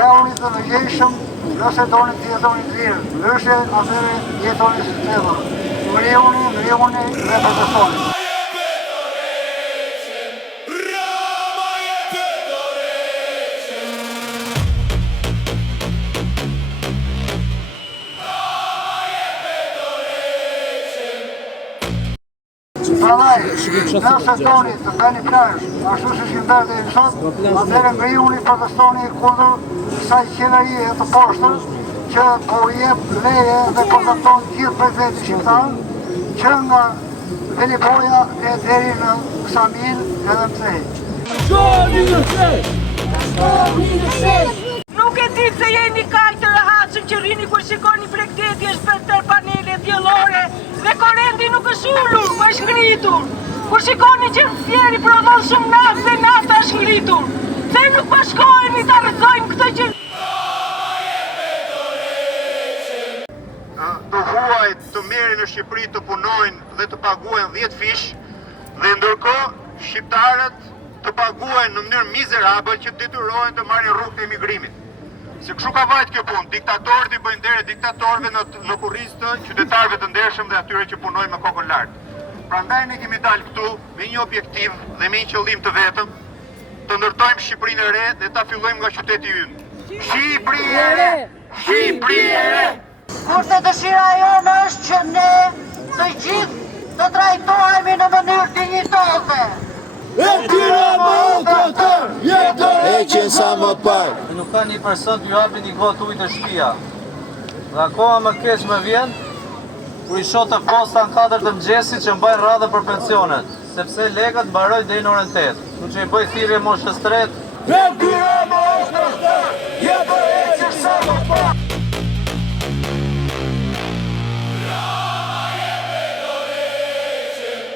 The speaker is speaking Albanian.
Kreuni të mëgjeshëm, nëse doni të jetoni të lirë, ndryshe atëre jetoni së tëllë. Mriuni dhe protestoni. Prandaj, nëse doni të bëni plazh, ashtu siç i bërë deri sot, atëherë ngriuni protestoni kundër kësaj qeverie të poshtër që po jep leje dhe kontakton gjithë prezidenti shqiptar, që nga Velipoja e deri në Ksamil edhe Mzej. Nuk e ditë se jeni kaq të rehatshëm që rini kur shikoni bregdeti është bërë tër panele diellore dhe korrenti nuk është ulur, po është ngritur. Kur shikoni që fieri prodhon shumë naftë dhe nafta është ngritur. Se nuk bashkoheni ta rrezojmë këtë që të huaj të merren në Shqipëri të punojnë dhe të paguajnë 10 fish dhe ndërkohë shqiptarët të paguajnë në mënyrë mizerabël që detyrohen të marrin rrugën e emigrimit. Se kështu ka vajt kjo punë, diktatorët i bëjnë dere diktatorëve në kurriz të qytetarëve të ndershëm dhe atyre që punojnë me kokën lartë. Prandaj ne kemi dalë këtu me një objektiv dhe me një qëllim të vetëm, të ndërtojmë Shqipërinë e re dhe ta fillojmë nga qyteti ynë. Shqipëri e re! Shqipëri e re! Kurse dëshira jonë është që ne të gjithë të trajtohemi në mënyrë dinjitoze. Heqin sa më parë. Nuk ka një person t'ju hapi një gotë ujë të shtëpia. Dhe akoma më keq më vjen kur i shoh të posta në 4 të mëngjesit që mbajnë radhë për pensionet, sepse lekët mbarojnë deri në orën 8. Ku që i bëj thirrje moshës 3.